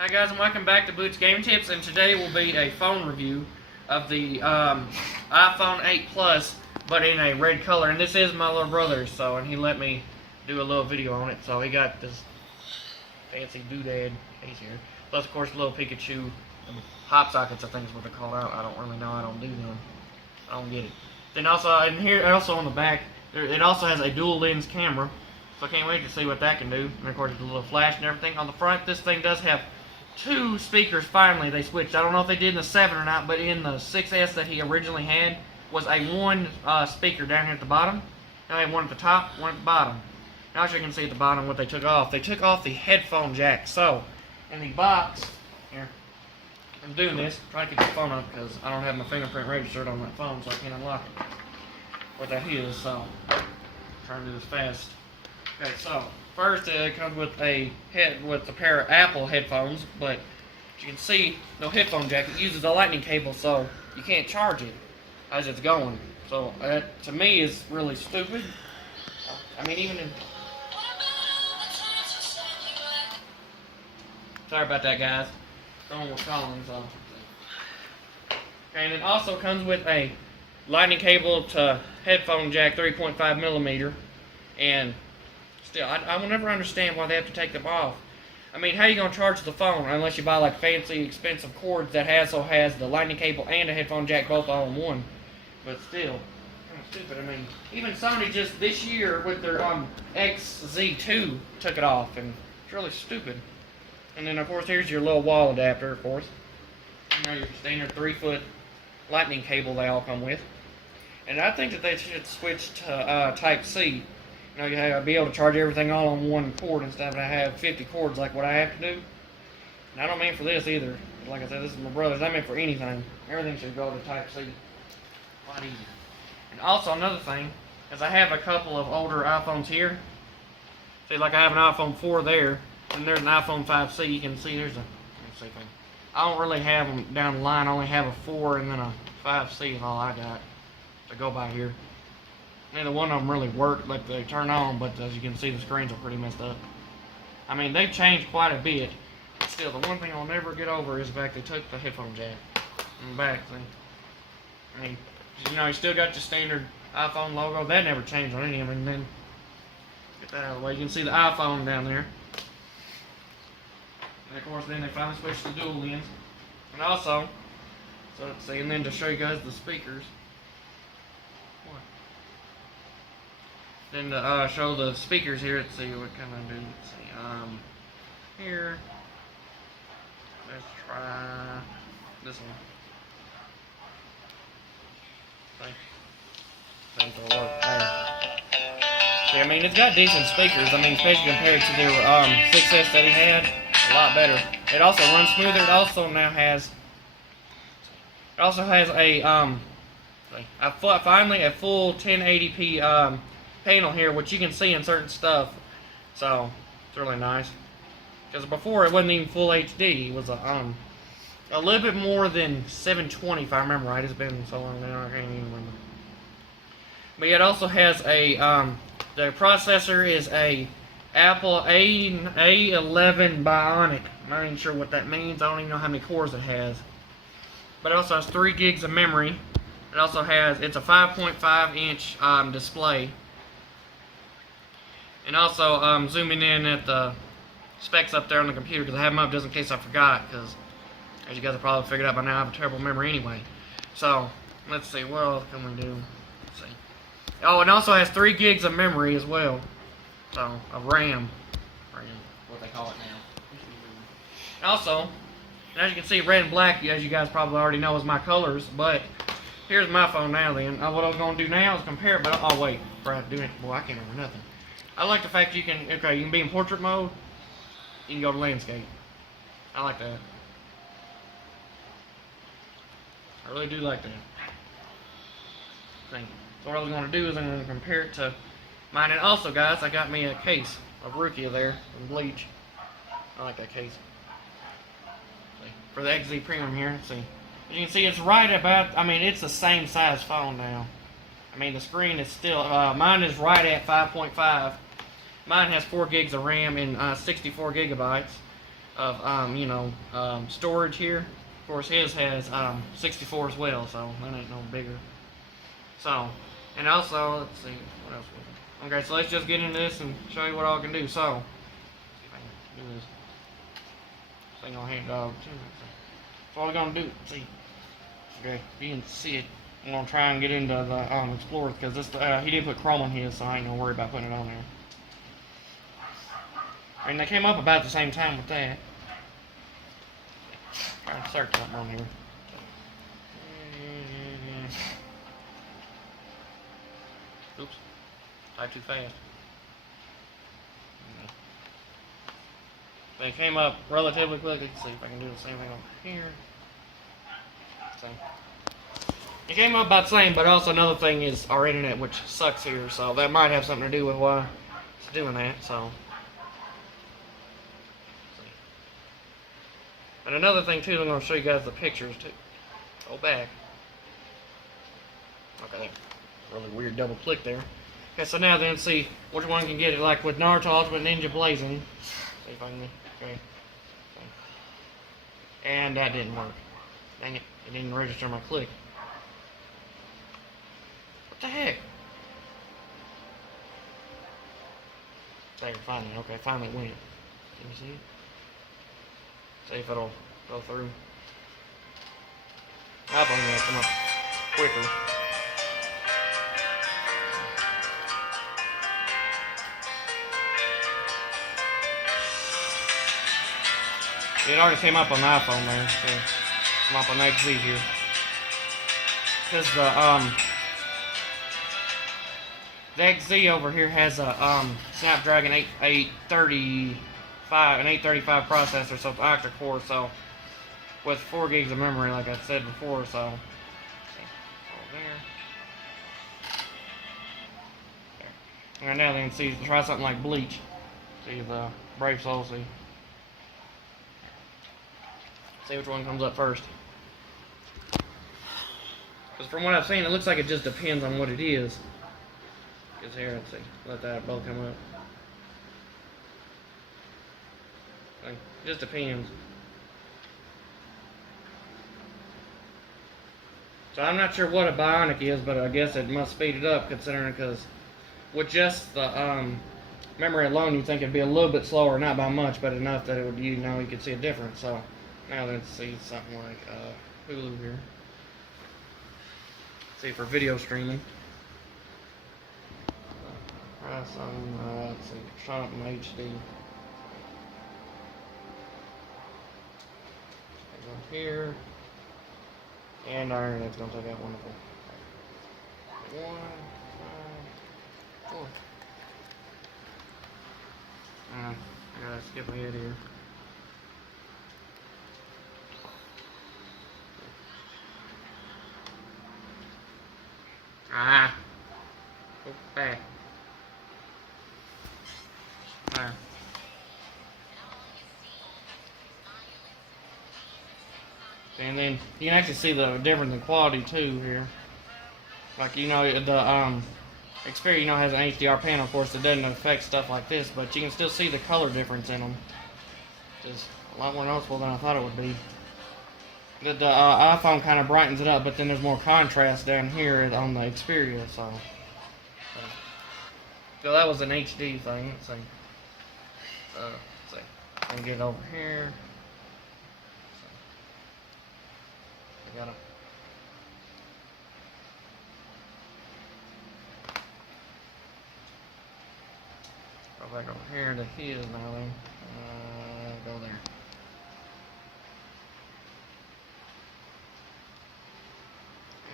Hi guys, and welcome back to Boots Game Tips, and today will be a phone review of the iPhone 8 Plus, but in a red color. And this is my little brother's, and he let me do a little video on it. So he got this fancy doodad case here, plus of course little Pikachu hop sockets. I think is what they're called out. I don't really know. I don't do them. I don't get it. Then also in here, also on the back, it also has a dual lens camera. So I can't wait to see what that can do. And of course, the little flash and everything. On the front, this thing does have two speakers. Finally, they switched. I don't know if they did in the 7 or not, but in the 6S that he originally had was a one speaker down here at the bottom. Now they have one at the top, one at the bottom. Now as you can see at the bottom what they took off. They took off the headphone jack. So, in the box, here, I'm doing this, trying to keep the phone up because I don't have my fingerprint registered on that phone, so I can't unlock it. What that is, so, I'm trying to do this fast. Okay, so first it comes with a pair of Apple headphones, but as you can see, no headphone jack. It uses a lightning cable, so you can't charge it as it's going. So that to me is really stupid. I mean, even in sorry about that, guys. Someone was calling, so. And it also comes with a lightning cable to headphone jack, 3.5 millimeter, and still, I will never understand why they have to take them off. I mean, how are you going to charge the phone unless you buy like fancy, expensive cords that also has the lightning cable and a headphone jack both all in one? But still, kind of stupid. I mean, even Sony just this year with their XZ2 took it off, and it's really stupid. And then of course here's your little wall adapter, of course. You know, your standard 3-foot lightning cable they all come with. And I think that they should switch to Type-C. You know, you be able to charge everything all on one cord instead of have 50 cords like what I have to do. And I don't mean for this either. Like I said, this is my brother's. I mean for anything. Everything should go to Type-C. A lot easier. And also another thing is I have a couple of older iPhones here. See, like I have an iPhone 4 there, and there's an iPhone 5C. You can see there's a. Let me see if I don't really have them down the line. I only have a 4 and then a 5C is all I got to go by here. Neither one of them really work, like they turn on, but as you can see, the screens are pretty messed up. I mean, they've changed quite a bit. But still, the one thing I'll never get over is the fact they took the headphone jack in the back thing. I mean, you know, you still got your standard iPhone logo. That never changed on any of them. And then, get that out of the way. You can see the iPhone down there. And of course, then they finally switched to dual lens. And also, so let's see, and then to show you guys the speakers. Then to show the speakers here, let's see what kind of do. Let's see, here. Let's try this one. I think it'll work there. See, I mean, it's got decent speakers. I mean, especially compared to their 6S that he had, a lot better. It also runs smoother. It also now has. It also has finally a full 1080p panel here, which you can see in certain stuff, so it's really nice. Because before it wasn't even full HD; it was a little bit more than 720, if I remember right. It's been so long now I can't even remember. But it also has a the processor is a Apple A11 Bionic. I'm not even sure what that means. I don't even know how many cores it has. But it also has 3 gigs of memory. It also has it's a 5.5 inch display. And also, zooming in at the specs up there on the computer, because I have them up just in case I forgot, because as you guys have probably figured out by now, I have a terrible memory anyway. So, let's see, what else can we do? Let's see. Oh, it also has 3 gigs of memory as well. So, of RAM, what they call it now. Also, as you can see, red and black, as you guys probably already know, is my colors, but here's my phone now then. What I was going to do now is compare it, but oh wait, before I do it, boy, I can't remember nothing. I like the fact you can be in portrait mode, you can go to landscape. I like that. I really do like that. Thank you. So what I was going to do is I'm going to compare it to mine. And also, guys, I got me a case of Rukia there in bleach. I like that case. See, for the XZ Premium here, let's see. As you can see, it's right about, I mean, it's the same size phone now. I mean, the screen is still, mine is right at 5.5. Mine has 4 gigs of RAM and 64 gigabytes. of storage here. Of course, his has 64 as well, so that ain't no bigger. So, and also, let's see, what else was it? Okay, so let's just get into this and show you what all I can do. So, let's see if I can do this. This thing on hand dog. So all I'm gonna do, see, okay, you can see it. I'm gonna try and get into the Explorer because this he didn't put chrome on his, so I ain't gonna worry about putting it on there. And they came up about the same time with that. Try to search something on here. Oops, typed too fast. They came up relatively quickly. Let's see if I can do the same thing over here. So, it came up about the same, but also another thing is our internet, which sucks here, so that might have something to do with why it's doing that. So, and another thing too, I'm going to show you guys the pictures too. Go back. Okay, really weird double click there. Okay, so now then, see which one can get it. Like with Naruto Ultimate Ninja Blazing. See if I can. Okay. And that didn't work. Dang it! It didn't register my click. What the heck? There, finally. Okay, finally it went. Can you see it? See if it'll go through. I think it'll come up quicker. It already came up on the iPhone there, so come up on XZ here. Because the XZ over here has a Snapdragon 835, an 835 processor, so it's octa-core, so with 4 gigs of memory, like I said before, so over there. And now then, see, try something like Bleach. See the Brave Soul, see. See which one comes up first. Because from what I've seen, it looks like it just depends on what it is. Because here, let's see, let that both come up. It just depends. So I'm not sure what a bionic is, but I guess it must speed it up considering because with just the memory alone, you'd think it'd be a little bit slower, not by much, but enough that it would, you could see a difference. So now let's see something like Hulu here. See for video streaming. Try some, let's see, try something HD. Go here. And our internet's gonna take out wonderful. 1, 5, 4. I gotta skip ahead here. Go back. There. And then you can actually see the difference in quality too here. Like the Xperia has an HDR panel, of course it doesn't affect stuff like this, but you can still see the color difference in them. Just a lot more noticeable than I thought it would be. The iPhone kind of brightens it up, but then there's more contrast down here on the Xperia. So that was an HD thing. Let's see. Let's see. I can get it over here. I gotta. Go back over here to his now then. Go there.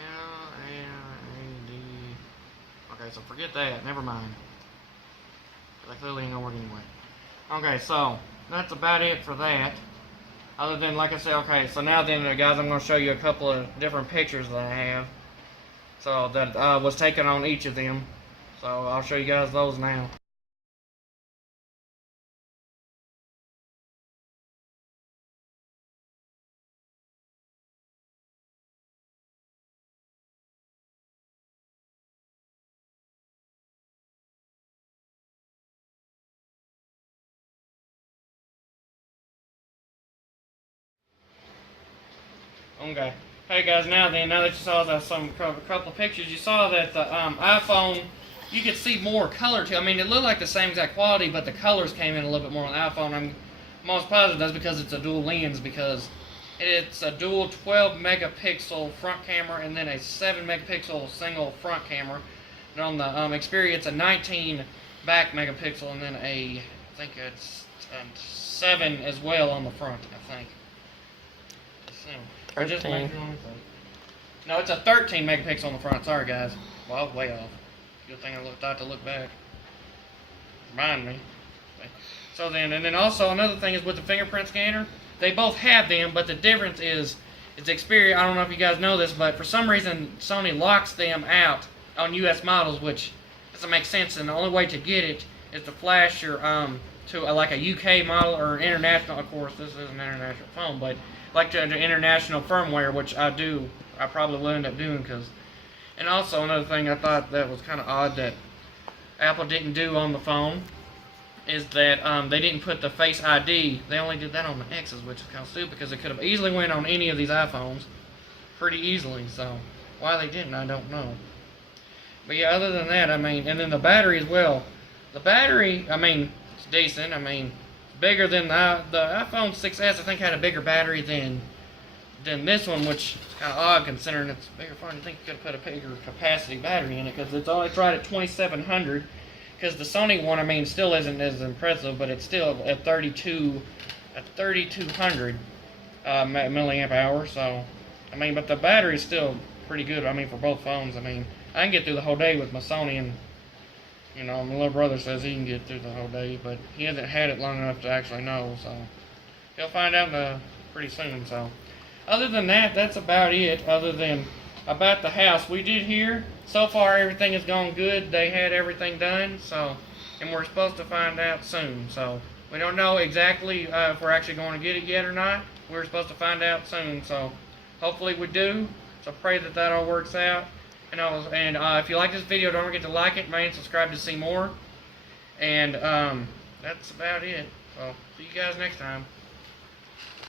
L-A-D. Okay, so forget that. Never mind. That clearly ain't gonna work anyway. Okay, so that's about it for that. Other than, like I said, okay, so now then, guys, I'm going to show you a couple of different pictures that I have. So, that was taken on each of them. So, I'll show you guys those now. Okay. Hey guys, now that you saw a couple of pictures, you saw that the iPhone, you could see more color to it. I mean, it looked like the same exact quality, but the colors came in a little bit more on the iPhone. I'm most positive that's because it's a dual lens, because it's a dual 12 megapixel front camera and then a 7 megapixel single front camera. And on the Xperia, it's a 19 back megapixel and then I think it's 7 as well on the front, I think. So, just no, it's a 13 megapixel on the front. Sorry, guys. Well, I was way off. Good thing I thought to look back. Remind me. So then, and then also another thing is with the fingerprint scanner, they both have them, but the difference is Xperia. I don't know if you guys know this, but for some reason Sony locks them out on U.S. models, which doesn't make sense. And the only way to get it is to flash your to like a UK model or international. Of course, this is an international phone, but like to international firmware, which I probably will end up doing. And also another thing I thought that was kind of odd that Apple didn't do on the phone is that they didn't put the Face ID. They only did that on the X's, which is kind of stupid because it could have easily went on any of these iPhones pretty easily. So why they didn't, I don't know. But yeah, other than that, I mean, and then the battery as well. The battery, I mean, it's decent. I mean, bigger than the iPhone 6s. I think had a bigger battery than this one, which is kind of odd considering it's a bigger phone. I think you could have put a bigger capacity battery in it because it's only tried at 2700. Because the Sony one, I mean, still isn't as impressive, but it's still at 3200 milliamp hours. So, I mean, but the battery is still pretty good. I mean, for both phones. I mean, I can get through the whole day with my Sony, and you know, my little brother says he can get through the whole day, but he hasn't had it long enough to actually know. So, he'll find out pretty soon. So, other than that, that's about it. Other than about the house, we did hear. So far, everything has gone good. They had everything done, so, and we're supposed to find out soon. So, we don't know exactly if we're actually going to get it yet or not. We're supposed to find out soon, so hopefully we do. So, pray that all works out. And if you like this video, don't forget to like it, man. Subscribe to see more. And that's about it. So, see you guys next time.